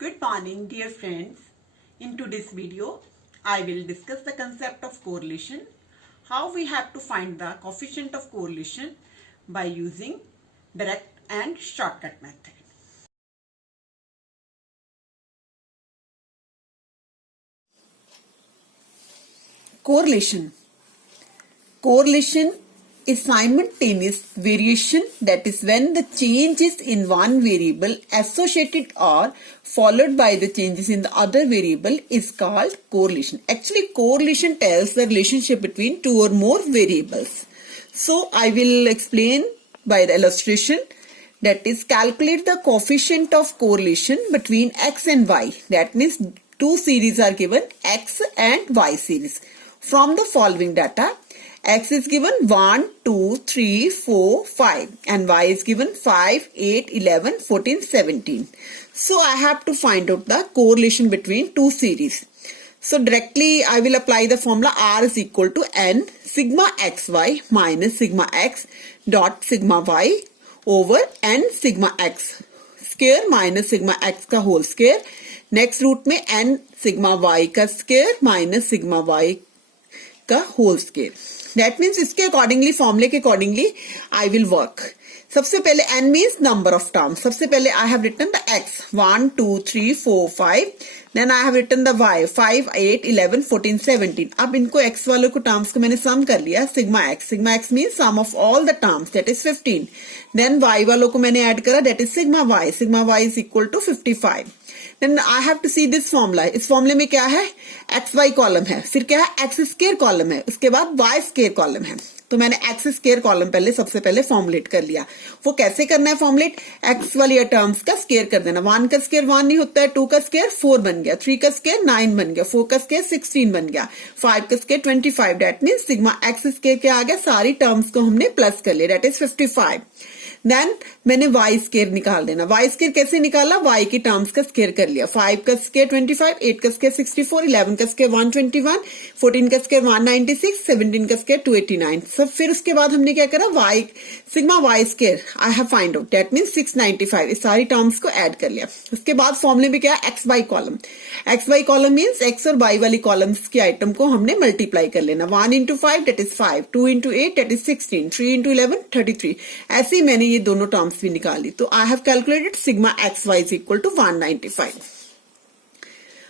Good morning, dear friends. In today's video, I will discuss the concept of correlation, how we have to find the coefficient of correlation by using direct and shortcut method. Correlation. Correlation is simultaneous variation, that is when the changes in one variable associated or followed by the changes in the other variable is called correlation. Actually, correlation tells the relationship between two or more variables. So I will explain by the illustration, that is calculate the coefficient of correlation between x and y. That means two series are given, x and y series. From the following data, x is given 1, 2, 3, 4, 5 and y is given 5, 8, 11, 14, 17. So I have to find out the correlation between two series. So directly I will apply the formula R is equal to n sigma xy minus sigma x dot sigma y over n sigma x square minus sigma x का whole square. Next root में n sigma y का square minus sigma y का whole square. That means इसके accordingly फॉर्मूले के accordingly I will work. सबसे पहले n means number of terms. सबसे पहले I have written the x 1 2 3 4 5. Then I have written the y 5 8 11 14 17. अब इनको x वालों को टर्म्स को मैंने सम कर लिया. Sigma x means sum of all the terms, that is 15. Then y वालों को मैंने ऐड करा, that is sigma y is equal to 55. Then I have to see this formula. इस फॉर्मूले में क्या है, एक्स वाई कॉलम है, फिर क्या है एक्स स्क्वायर कॉलम है, उसके बाद वाई स्क्वायर कॉलम है. तो मैंने एक्स स्क्वायर कॉलम पहले सबसे पहले फॉर्मुलेट कर लिया. वो कैसे करना है फॉर्मुलेट, एक्स वाली टर्म्स का स्क्वायर कर देना. 1 का स्क्वायर 1 नहीं होता है, 2 का स्क्वायर 4 बन गया, 3 का स्क्वायर 9 बन गया, 4 का स्क्वायर 16 बन गया, 5 का square 25. That mean sigma X square क्या आ गया, सारी टर्म्स को हमने प्लस कर लिया, दैट इज 55. देन मैंने वाई स्क्वायर निकाल देना. वाई स्क्वायर कैसे निकाला, वाई की टर्म्स का स्क्वायर कर लिया. 5 का स्क्वायर 25, 8 का स्क्वायर 64, 11 का स्क्वायर 121, 14 का स्क्वायर 196, 17 का स्क्वायर 289. सब फिर उसके बाद हमने क्या करा, Y sigma Y square I have find out, that mean 695. इस सारी टर्म्स को ऐड कर लिया. उसके बाद फॉर्मूले में क्या, X Y column. X Y column means X और वाई वाली कॉलम्स की आइटम को हमने मल्टीप्लाई कर लेना. 1 into 5 that is 5, 2 into 8 that is 16, 3 into 11 33. ऐसे ही मैंने ये दोनों टर्म्स भी निकाली. तो I have calculated sigma X Y is equal to 195.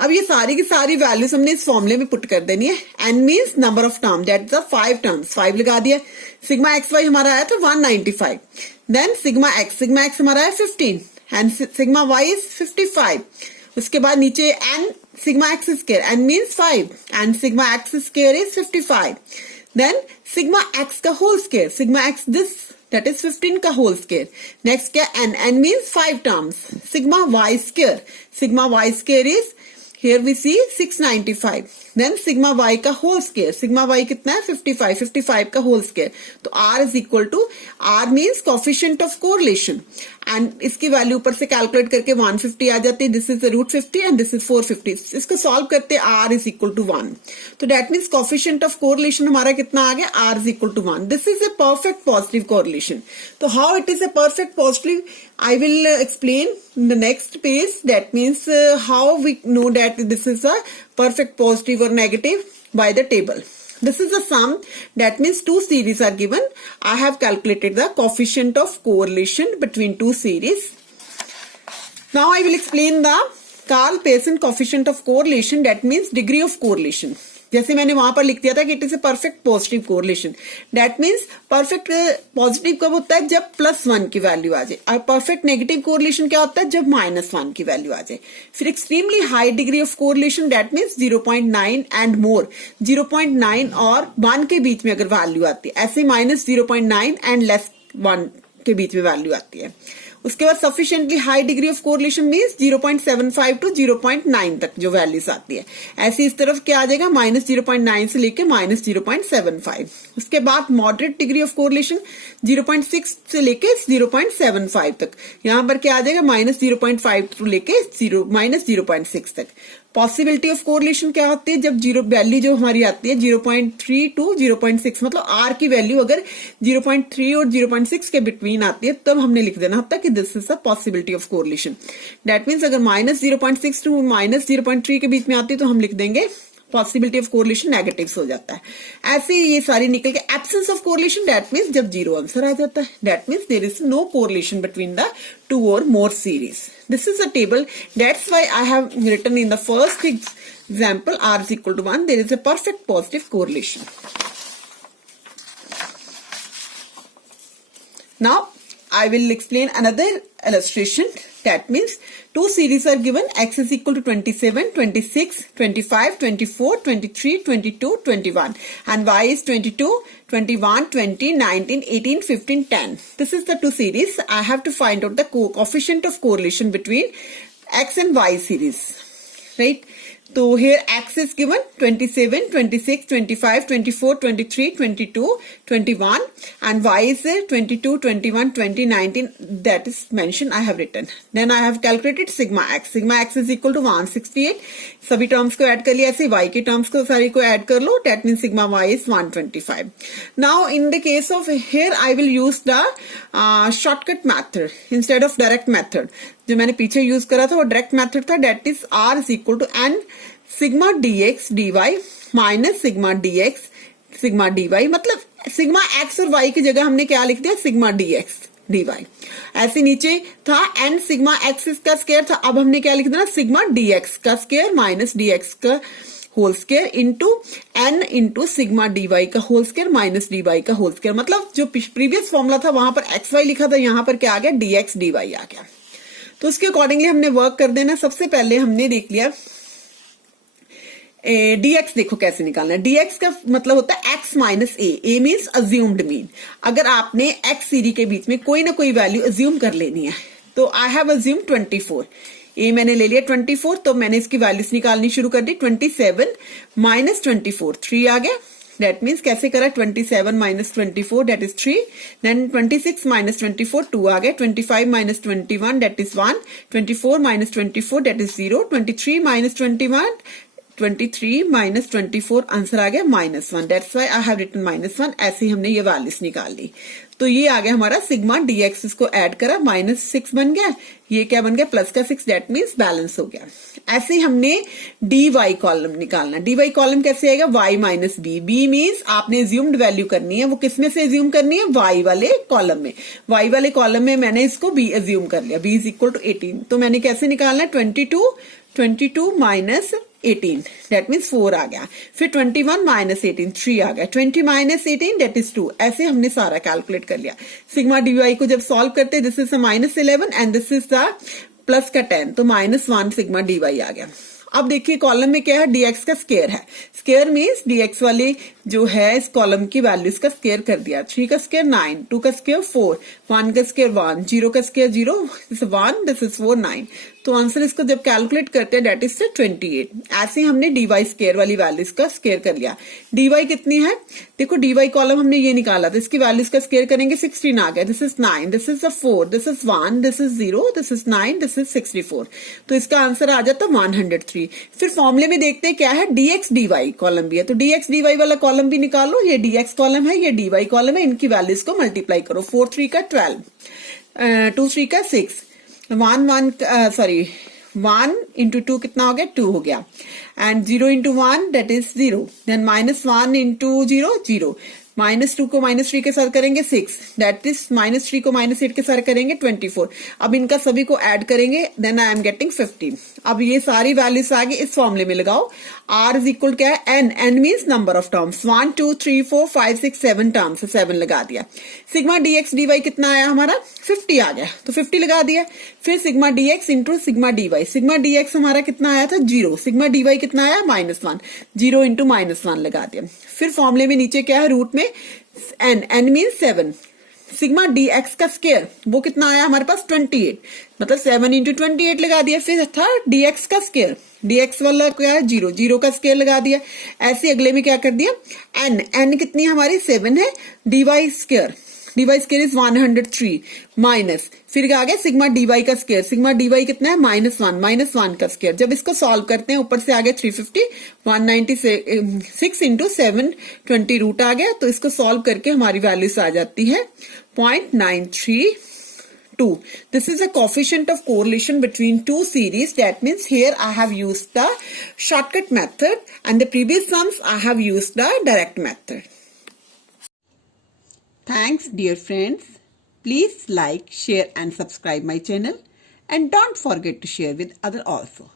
अब ये सारी की सारी वैल्यूज हमने इस फॉर्मूले में पुट कर देनी है. N means number of term, that is 5 terms, 5 लगा दिया. सिग्मा एक्स वाई हमारा आया था 195. देन सिग्मा एक्स हमारा है 15 एंड सिग्मा वाई इज 55. उसके बाद नीचे N sigma X square, N means 5 and sigma X square is 55. Then sigma X का whole square, sigma X this that is 15 का होल स्क्वायर. नेक्स्ट क्या, n means 5 terms, sigma Y square is here we see 695. Then sigma Y का whole square, sigma Y कितना है 55 का whole square. तो r is equal to, r means coefficient of correlation and इसकी value ऊपर से calculate करके 150 आ जाती है. This is √50 and this is 450. इसको सॉल्व करते r इज इक्वल टू 1. तो that means coefficient of correlation हमारा कितना आ गया, r is equal to 1. This is a perfect positive correlation. तो how it is a perfect positive, I will explain in the next page. That means how we know that this is a perfect positive or negative by the table. This is a sum. That means two series are given. I have calculated the coefficient of correlation between two series. Now I will explain the Karl-Pearson coefficient of correlation. That means degree of correlation. जैसे मैंने वहां पर लिख दिया था कि it is a perfect positive correlation. That means perfect positive कब होता है, जब +1 की वैल्यू आ जाए. और परफेक्ट नेगेटिव कोरिलेशन क्या होता है, जब -1 की वैल्यू आ जाए. फिर extremely high degree of correlation, that means 0.9 and more. 0.9 और 1 के बीच में अगर वैल्यू आती है, ऐसे -0.9 एंड >1 के बीच में वैल्यू आती है. उसके बाद sufficiently high degree of correlation means 0.75 to 0.9 तक जो वैल्यूज आती है. ऐसे इस तरफ क्या आ जाएगा, -0.9 से लेके -0.75. उसके बाद मॉडरेट डिग्री ऑफ कोरिलेशन 0.6 से लेके 0.75 तक. यहां पर क्या आ जाएगा, -0.5 टू लेके -0.6 तक. पॉसिबिलिटी ऑफ कोरिलेशन क्या होती है, जब जीरो वैल्यू जो हमारी आती है 0.3 टू 0.6, मतलब आर की वैल्यू अगर 0.3 और 0.6 के बिटवीन आती है तब हमने लिख देना होता है कि this is a possibility of correlation. That means अगर -0.6 टू -0.3 के बीच में आती है तो हम लिख देंगे पॉसिबिलिटी ऑफ कोरिलेशन नेगेटिव हो जाता है। ऐसे ये सारी निकल के absence of correlation, that means जब जीरो आंसर आ जाता है, that means there is no correlation between the two और more series. This is a table. That's why I have written in the first example r is equal to 1. There is a perfect positive correlation. Now I will explain another illustration. That means two series are given. X is equal to 27, 26, 25, 24, 23, 22, 21. And Y is 22, 21, 20, 19, 18, 15, 10. This is the two series. I have to find out the coefficient of correlation between X and Y series. Right? So here X is given 27, 26, 25, 24, 23, 22, 21 and Y is 22, 21, 20, 19 that is mentioned I have written. Then I have calculated sigma X. Sigma X is equal to 168. सभी terms को add कर लिया, ऐसे Y के terms को सारी को add कर लो, that means sigma Y is 125. Now in the case of here I will use the shortcut method instead of direct method. जो मैंने पीछे यूज करा था वो डायरेक्ट मेथड था, that is r is equal to n sigma dx dy minus sigma dx sigma dy, मतलब sigma x और y की जगह हमने क्या लिख दिया, सिग्मा dx dy। ऐसे नीचे था n सिग्मा x का स्क्वायर था, अब हमने क्या लिख दिया, सिग्मा dx का स्क्वायर माइनस dx का whole square into n into sigma dy का होल स्क्वायर माइनस dy का होल स्क्वायर। मतलब जो प्रीवियस फॉर्मूला था वहां पर xy लिखा था, यहाँ पर क्या आ गया, dx dy आ गया। तो उसके अकॉर्डिंगली हमने वर्क कर देना। सबसे पहले हमने देख लिया dx, देखो कैसे निकालना है। dx का मतलब होता है x minus a means assumed mean. अगर आपने x सीरी के बीच में कोई ना कोई वैल्यू अज्यूम कर लेनी है, तो आई हैव अज्यूम 24, a मैंने ले लिया 24, तो मैंने इसकी वैल्यूज निकालनी शुरू कर दी। 27 माइनस 24 3 आ गया, दैट मीन्स कैसे करा, 27 minus 24 that is 3, then 26 minus 24 2 आ गया, 25 minus 21 that is 1, 24 minus 24 that is 0, 23 minus 21 23 minus 24 answer आ गया -1, that's why I have written -1। ऐसे ही हमने ये वैल्यूज निकाल ली। तो ये आ गया हमारा सिग्मा dx, इसको ऐड करा -6 बन गया, ये क्या बन गया प्लस का 6, दैट मीन्स बैलेंस हो गया। ऐसे ही हमने dy कॉलम निकालना। dy कॉलम कैसे आएगा, y minus b, b means आपने एज्यूम्ड वैल्यू करनी है, वो किसमें से एज्यूम करनी है, y वाले कॉलम में। y वाले कॉलम में मैंने इसको b एज्यूम कर लिया, b इज इक्वल टू 18। तो मैंने कैसे निकालना है, 22 माइनस 18 दैट मीन्स 4 आ गया, फिर 21 माइनस 18 3 आ गया, 20 माइनस 18 दैट इज 2। ऐसे हमने सारा कैलकुलेट कर लिया। सिग्मा dy को जब सॉल्व करते this is -11 and this is the plus का 10, तो -1 सिग्मा dy आ गया। अब देखिए कॉलम में क्या है, dx का स्क्वायर है। स्क्वायर मीन्स dx वाली जो है इस कॉलम की वैल्यूज का स्क्वायर कर दिया। 3 का स्क्वायर 9, 2 का स्क्वायर 4, 1 का स्क्वायर 1, 0 का स्क्वायर 0, दिस 1 दिस इज 4 9। तो आंसर इसको जब कैलकुलेट करते हैं दैट इज 28। ऐसे ही हमने dy स्क्वायर वाली वैल्यूज का स्क्वायर कर लिया। dy कितनी है, देखो dy कॉलम हमने ये निकाला था, इसकी वैल्यूज का स्क्वायर करेंगे 16 आ गया, this is 9, this is 4, this is 1, this is 0, this is 9, this is 64। तो इसका आंसर आ जाता 103। फिर फॉर्मूले में देखते हैं क्या है, dx dy कॉलम भी है, तो dx dy वाला कॉलम भी निकालो। ये dx कॉलम है, ये dy कॉलम है, इनकी वैल्यूज को मल्टीप्लाई करो। 4 3 का 12, 2 3 का 6, 1 इंटू 2 कितना हो गया, 2 हो गया, and 0 into 1 that is 0, then -1 into 0 0, -2 को -3 के साथ करेंगे 6, दैट इज -3 को -8 के साथ करेंगे 24। अब इनका सभी को ऐड करेंगे, देन आई एम गेटिंग 15। अब ये सारी वैल्यूज आगे इस फॉर्मूले में लगाओ। r इज इक्वल क्या है, n means number of terms, 1 2 3 4 5 6 7 terms, 7 लगा दिया। सिग्मा dx dy कितना आया हमारा, 50 आ गया, तो 50 लगा दिया। फिर sigma dx into sigma dy, sigma dx हमारा कितना आया था 0, सिग्मा dy कितना आया -1, 0 इंटू -1 लगा दिया। फिर फॉर्मूले में नीचे क्या है, रूट में n मीन्स 7, सिग्मा dx का स्क्वायर वो कितना आया हमारे पास 28, मतलब 7 इंटू 28 लगा दिया। फिर था dx का स्क्वायर, dx वाला क्या है 0, 0 का स्क्वायर लगा दिया। ऐसे अगले में क्या कर दिया, n कितनी हमारी 7 है, dy square dy square is 103 minus, फिर आ गया सिग्मा dy का स्केयर, सिग्मा dy कितना है -1 का स्केयर। जब इसको सॉल्व करते हैं ऊपर से आ गया 350, 196 इंटू 720 रूट आ गया, तो इसको सॉल्व करके हमारी वैल्यूज आ जाती है 0.932। This is a coefficient of correlation between two series. That means here I have used the shortcut method and the previous sums I have used the direct method. Thanks dear friends. Please like, share and subscribe my channel and don't forget to share with others also.